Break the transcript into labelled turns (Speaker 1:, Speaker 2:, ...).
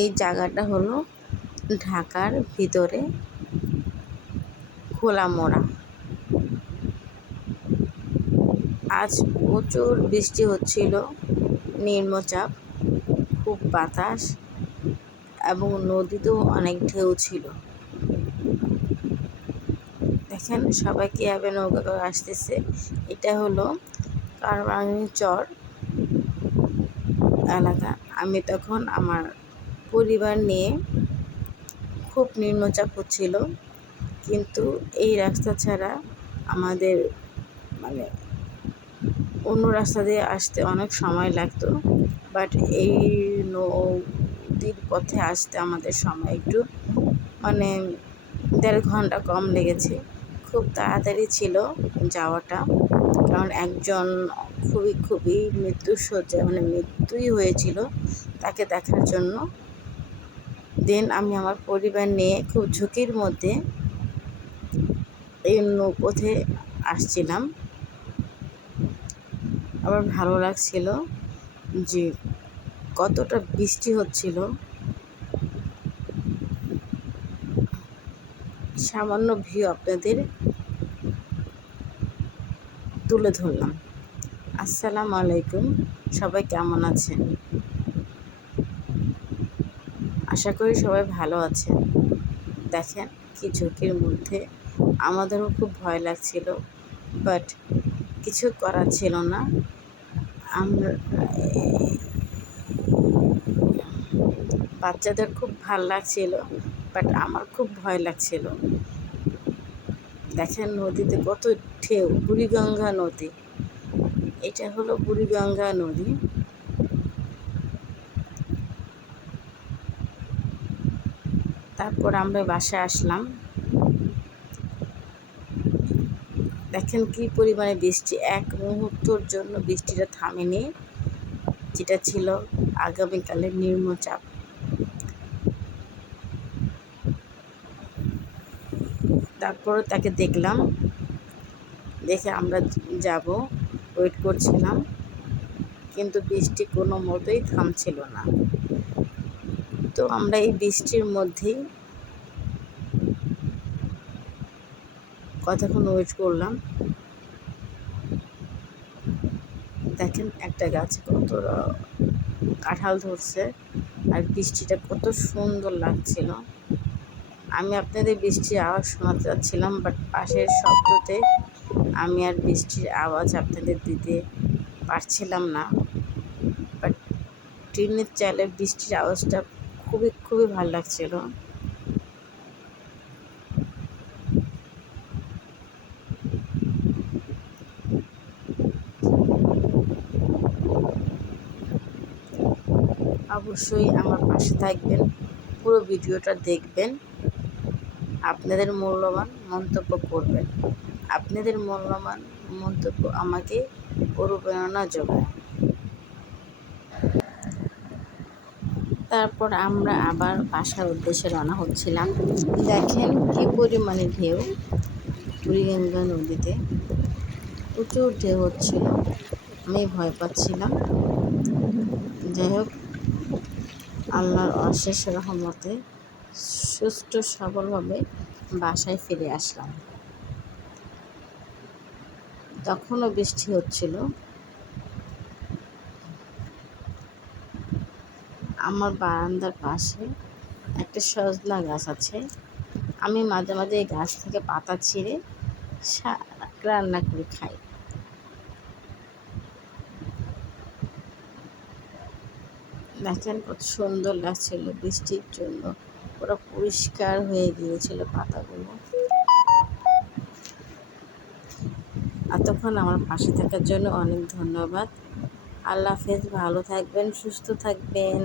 Speaker 1: এই জায়গাটা হলো ঢাকার ভিতরে খোলামোড়া আজ প্রচুর বৃষ্টি হচ্ছিল, নিম্নচাপ, খুব বাতাস এবং নদীতেও অনেক ঢেউ ছিল। দেখেন সবাই কীভাবে নৌকা করে আসতেছে। এটা হলো কারবানি চর এলাকা। আমি তখন আমার পরিবার নিয়ে খুব নিম্নচাপ হচ্ছিল। কিন্তু এই রাস্তা ছাড়া আমাদের মানে অন্য রাস্তা দিয়ে আসতে অনেক সময় লাগতো। বাট এই নদীর পথে আসতে আমাদের সময় একটু মানে দেড় ঘণ্টা কম লেগেছে। খুব তাড়াতাড়ি ছিল যাওয়াটা। কারণ একজন খুবই খুবই মৃত্যুর শয্যায় মানে মৃত্যুই হয়েছিল তাকে দেখার জন্য। দেন আমি আমার পরিবার নিয়ে খুব ঝুঁকির মধ্যে এই নৌপথে আসছিলাম। আমার ভালো লাগছিল যে কতটা বৃষ্টি হচ্ছিল। সামান্য ভিউ আপনাদের তুলে ধরলাম। আসসালামু আলাইকুম, সবাই কেমন আছেন? আশা করি সবাই ভালো আছেন। দেখেন কি ঝুঁকির মধ্যে। আমাদেরও খুব ভয় লাগছিল বাট কিছু করার ছিল না। আমরা বাচ্চাদের খুব ভালো লাগছিল বাট আমার খুব ভয় লাগছিল। দেখেন নদীতে কত ঢেউ, বুড়িগঙ্গা নদী। এটা হলো বুড়িগঙ্গা নদী। তারপর আমরা বাসায় আসলাম। দেখেন কি পরিমাণে বৃষ্টি, এক মুহূর্তর জন্য বৃষ্টিটা থামেনি, যেটা ছিল আগামীকালের নিম্নচাপ। তারপরে তাকে দেখলাম, দেখে আমরা যাব ওয়েট করছিলাম, কিন্তু বৃষ্টি কোনো মতোই থামছিল না। তো আমরা এই বৃষ্টির মধ্যেই কতক্ষণ ওয়েট করলাম। দেখেন একটা গাছে কত কাঁঠাল ধরছে আর বৃষ্টিটা কত সুন্দর লাগছিল। আমি আপনাদের বৃষ্টির আওয়াজ শোনাতে চাচ্ছিলাম বাট পাশের শব্দতে আমি আর বৃষ্টির আওয়াজ আপনাদের দিতে পারছিলাম না। বাট ট্রেনের চালে বৃষ্টির আওয়াজটা খুবই খুবই ভালো লাগছিল। অবশ্যই আমার পাশে থাকবেন, পুরো ভিডিওটা দেখবেন। আপনাদের মূল্যবান মন্তব্য করবেন। আপনাদের মূল্যবান মন্তব্য আমাকে অনুপ্রেরণা যোগায়। তারপর আমরা আবার বাসার উদ্দেশ্যে রওনা হচ্ছিলাম। দেখেন কী পরিমাণে ঢেউ বুড়িগঙ্গা নদীতে। প্রচুর ঢেউ হচ্ছিল, আমি ভয় পাচ্ছিলাম। যাই হোক, আল্লাহর অশেষ রহমতে সুস্থ সবলভাবে বাসায় ফিরে আসলাম। তখনও বৃষ্টি হচ্ছিল। আমার বারান্দার পাশে একটা সজনা গাছ আছে। আমি মাঝে মাঝে এই গাছ থেকে পাতা ছিঁড়ে রান্না করে খাই। দেখেন কত সুন্দর লাগছিল বৃষ্টির জন্য। পুরো পরিষ্কার হয়ে গিয়েছিল পাতাগুলো। এতক্ষণ আমার পাশে থাকার জন্য অনেক ধন্যবাদ। আল্লাহ হাফেজ, ভালো থাকবেন, সুস্থ থাকবেন।